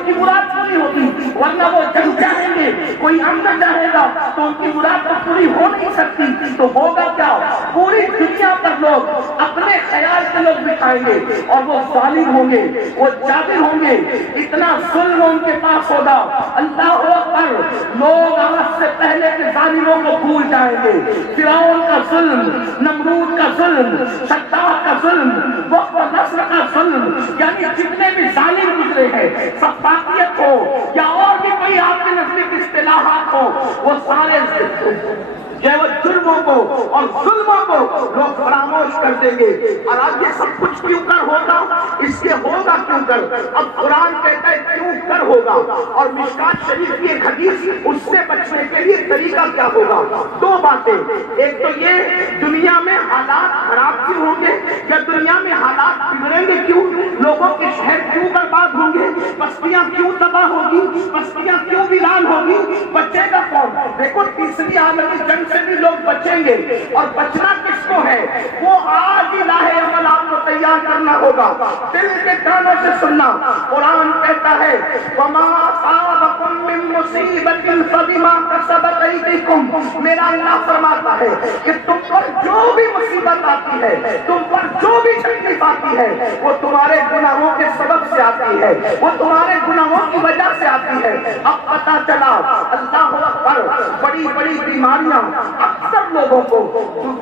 ان کی مراد پوری ہوگی، ورنہ وہ جنگ چاہیں گے، کوئی امن چاہے گا تو ان کی مراد تو پوری ہو نہیں سکتی۔ تو ہوگا کیا؟ پوری دنیا پر لوگ اپنے خیال سے لوگ بٹھائیں گے اور وہ ظالم ہوں گے، وہ جابر ہوں گے، اتنا ظلم ان کے پاس ہوگا۔ اللہ اکبر، لوگ آج سے پہلے کے ظالموں کو بھول جائیں گے۔ فرعون کا ظلم، نمرود کا ظلم، شداد کا ظلم، وقت و نصر کا ظلم، یعنی جتنے بھی ظالم گزرے ہیں، سفاکیت ہو یا اور بھی کوئی آپ کے نزدیک اصطلاحات ہو، وہ سارے جو وہ جرموں کو اور ظلموں کو لوگ فراموش کر دیں گے۔ اور آج یہ سب کچھ کیوں کر ہوگا؟ اس کے ہوگا کیوں کر؟ اب قرآن کہتا ہے کیوں کر ہوگا، اور مشکات شریف کی ایک حدیث، اس سے بچنے کے لیے طریقہ کیا ہوگا؟ دو باتیں، ایک تو یہ دنیا میں حالات خراب کیوں ہوں گے، یا دنیا میں حالات بگڑیں گے کیوں، لوگوں کے شہر کیوں برباد ہوں گے، بستیاں کیوں تباہ ہوگی، بستیاں کیوں ویران ہوگی، بچے گا کون؟ دیکھو تیسری عالمی جنگ سے بھی لوگ بچیں گے، اور بچنا کس کو ہے؟ وہ آج ہی لاہ عمل آپ کو تیار کرنا ہوگا، دل کے کانوں سے سننا۔ قرآن کہتا ہے وَمَا أَصَابَكُم مِّن مُّصِيبَةٍ فَبِمَا كَسَبَتْ أَيْدِيكُمْ، میرا اللہ فرماتا ہے کہ تم پر جو بھی مصیبت آتی ہے، تم پر جو بھی تکلیف آتی ہے، وہ تمہارے گناہوں کے سبب سے آتی ہے، وہ تمہارے گناہوں کی وجہ سے آتی ہے۔ اب پتہ چلا اللہ اکبر، بڑی بڑی بیماریاں اکثر لوگوں کو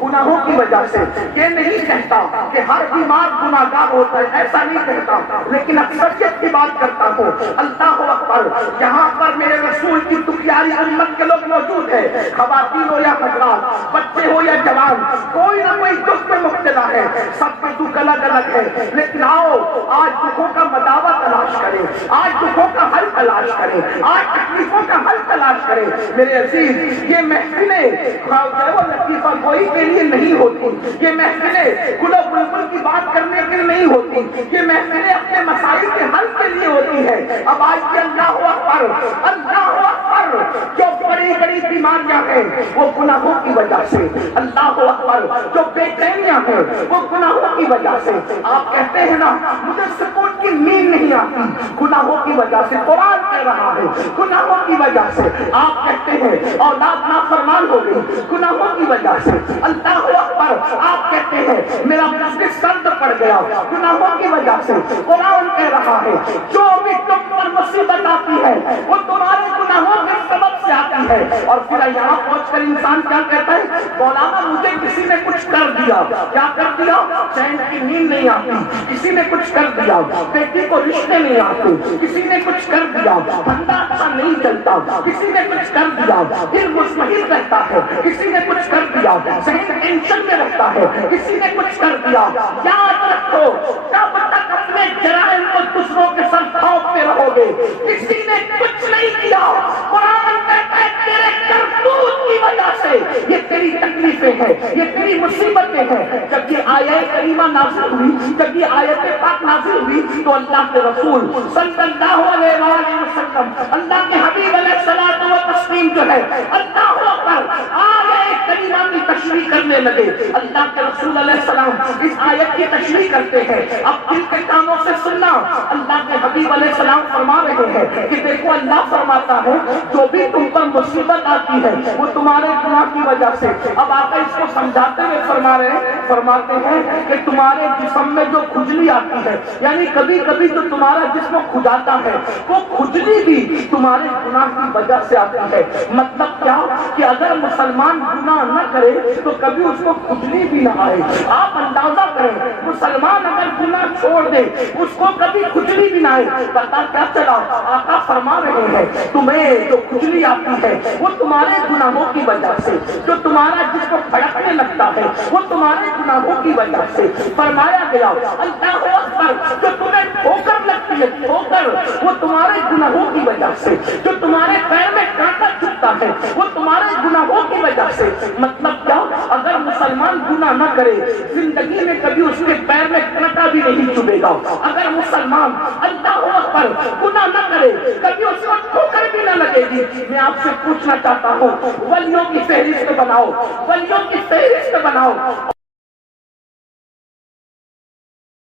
گناہوں کی وجہ سے، یہ نہیں کہتا کہ ہر بیمار گناہگار ہوتا ہے، ایسا نہیں کہتا، لیکن اکثریت کی بات کرتا ہوں۔ اللہ اکبر، یہاں پر میرے رسول کی دکھیاری امت کے لوگ موجود ہیں، خواتین ہو یا حضرات، بچے ہو یا جوان، کوئی نہ کوئی دکھ میں مبتلا ہے، سب کے دکھ الگ الگ ہے، لیکن آؤ آج دکھوں کا مداوع تلاش کریں، آج دکھوں کا حل تلاش کریں، آج تکلیفوں کا حل تلاش کریں۔ میرے عزیز، یہ محفلیں وہ لطیفہ گوئی کے لیے نہیں ہوتی، یہ محفلیں گل و بلبل کی بات کرنے کے لیے نہیں ہوتی، یہ محفلیں اپنے مسائل کے حل کے لیے ہوتی ہے۔ اب آج کے اللہ اکبر، اللہ اکبر، جو بڑی بڑی بیماریاں ہیں وہ گناہوں کی وجہ سے، اللہ اکبر، جو بے چینیاں ہیں وہ گناہوں کی وجہ سے۔ آپ کہتے ہیں نا مجھے سکون کی نیند نہیں آتی، گناہوں کی وجہ سے، قرآن کہہ رہا ہے گناہوں کی وجہ سے۔ آپ کہتے ہیں اولاد نافرمان ہو گئی، گناہوں کی وجہ سے۔ اللہ اکبر، آپ کہتے ہیں میرا بزنس سرد پڑ گیا، گناہوں کی وجہ سے۔ قرآن کہہ رہا ہے جو بھی تم پر مصیبت آتی ہے وہ تمہارے گناہوں کے سبب سے آتی ہے۔ اور پھر یہاں پہنچ کر انسان کیا کہتا ہے؟ مولانا مجھے کسی نے کچھ کر دیا، کیا کر دیا؟ چین کی نیند نہیں آتی، کسی نے کچھ کر دیا، بیٹی کو رشتے نہیں آتے، کسی نے کچھ کر دیا، دھندا اچھا نہیں چلتا، کسی نے کچھ کر دیا، دل مطمئن رہتا ہے، کسی نے کچھ کر دیا، ذہن ٹینشن میں رہتا ہے، کسی نے کچھ کر دیا۔ یاد رکھو جب تک اپنے جرائم کو دوسروں کے سر تھوپتے رہو گے، کسی نے کچھ نہیں کیا۔ قرآن کہتا ہے تیرے کرتوت کی وجہ سے یہ تیری تکلیفیں ہیں، یہ تیری مصیبتیں ہیں۔ جب یہ آیت کریمہ نازل ہوئی، جب یہ آیت پاک نازل ہوئی، تو اللہ کے رسول صلی اللہ علیہ وآلہ وسلم، اللہ کے حبیب علیہ الصلوۃ والتسلیم جو ہے، اللہ اکبر، آیت کریمہ کی تشریح کرنے لگے۔ اللہ کے رسول علیہ السلام اس آیت کی تشریح کرتے ہیں، اب دل کے کانوں سے سننا۔ اللہ کے حبیب علیہ السلام فرما رہے ہیں کہ دیکھو اللہ فرماتا ہے جو بھی تم پر مصیبت آتی ہے وہ تمہارے گناہ کی وجہ سے۔ اب آقا اس کو سمجھاتے ہوئے فرماتے ہیں کہ تمہارے جسم میں جو کھجلی آتی ہے، یعنی کبھی کبھی جو تمہارا جسم کھجاتا ہے، وہ کھجلی بھی تمہارے گناہ کی وجہ سے آتی ہے۔ مطلب کیا کہ اگر مسلمان گناہ نہ کرے تو کبھی اس کو کھجلی بھی نہ آئے۔ آپ اندازہ کریں، مسلمان اگر گناہ چھوڑ دے اس کو کبھی کھجلی بھی نہ آئے۔ پتہ کیا چلا؟ آقا فرما رہے ہیں تمہیں جو کھجلی آتی ہے وہ تمہارے گناہوں کی وجہ سے، جو تمہارا جسم پھڑکنے لگتا ہے وہ تمہارے گناہوں کی وجہ سے۔ فرمایا گیا اللہ اکبر، جو تمہیں ٹھوکر لگتی ہے، ٹھوکر وہ تمہارے گناہوں کی وجہ سے، جو تمہارے پیر میں کانٹا چبھتا ہے وہ تمہارے گناہوں کی وجہ سے۔ مطلب کیا؟ اگر مسلمان گناہ نہ کرے زندگی میں کبھی اس کے پیر میں کانٹا بھی نہیں چبھے گا۔ اگر مسلمان اللہ اکبر گناہ نہ کرے کبھی اس کو ٹھوکر بھی نہ لگے گی۔ میں آپ سے پوچھنا چاہتا ہوں ولیوں کی فہرست بناؤ، ولیوں کی فہرست بناؤ۔